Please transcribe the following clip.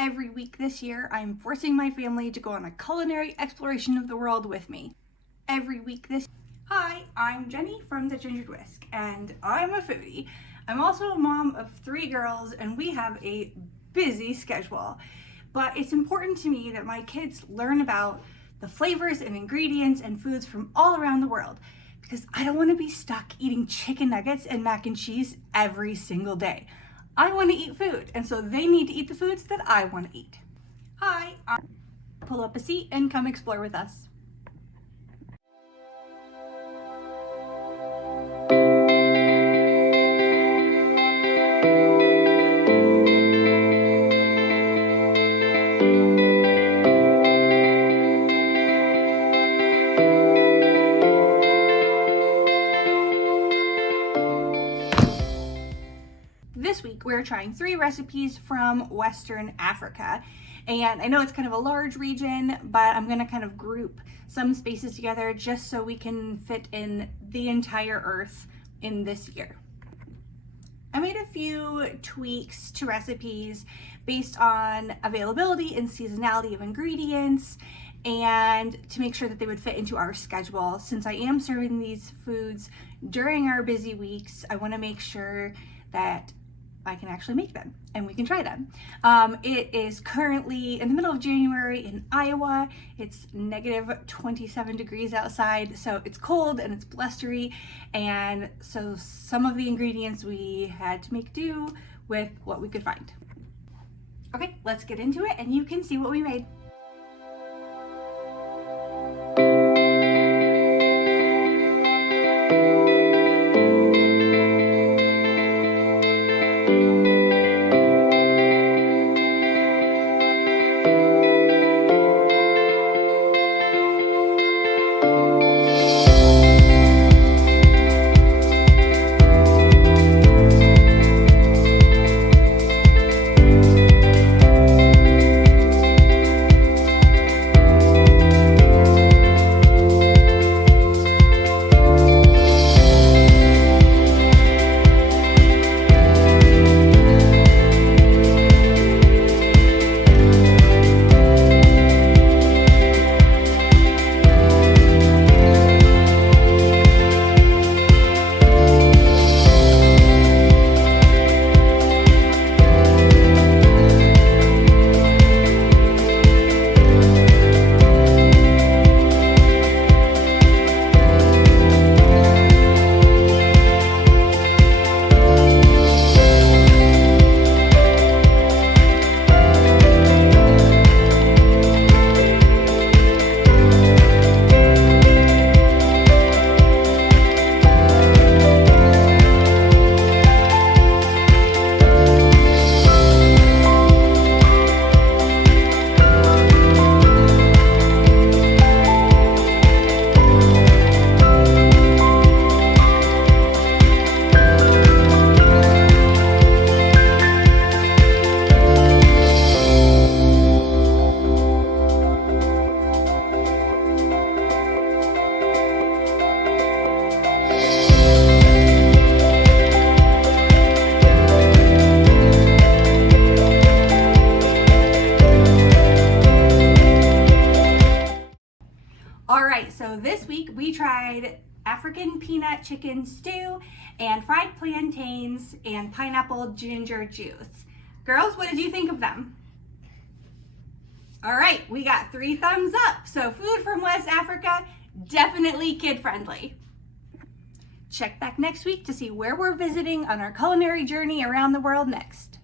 Every week this year, I'm forcing my family to go on a culinary exploration of the world with me. Hi, I'm Jenny from the Gingered Whisk, and I'm a foodie. I'm also a mom of 3 girls, and we have a busy schedule. But it's important to me that my kids learn about the flavors and ingredients and foods from all around the world, because I don't want to be stuck eating chicken nuggets and mac and cheese every single day. I want to eat food, and so they need to eat the foods that I want to eat. Pull up a seat and come explore with us. This week we're trying 3 recipes from Western Africa, and I know it's kind of a large region, but I'm going to kind of group some spaces together just so we can fit in the entire earth in this year. I made a few tweaks to recipes based on availability and seasonality of ingredients, and to make sure that they would fit into our schedule. Since I am serving these foods during our busy weeks, I want to make sure that I can actually make them and we can try them. It is currently in the middle of January in Iowa. It's negative 27 degrees outside, so it's cold and it's blustery, and so some of the ingredients we had to make do with what we could find. Okay, let's get into it and you can see what we made. Alright, so this week we tried African peanut chicken stew and fried plantains and pineapple ginger juice. Girls, what did you think of them? Alright, we got 3 thumbs up. So food from West Africa, definitely kid friendly. Check back next week to see where we're visiting on our culinary journey around the world next.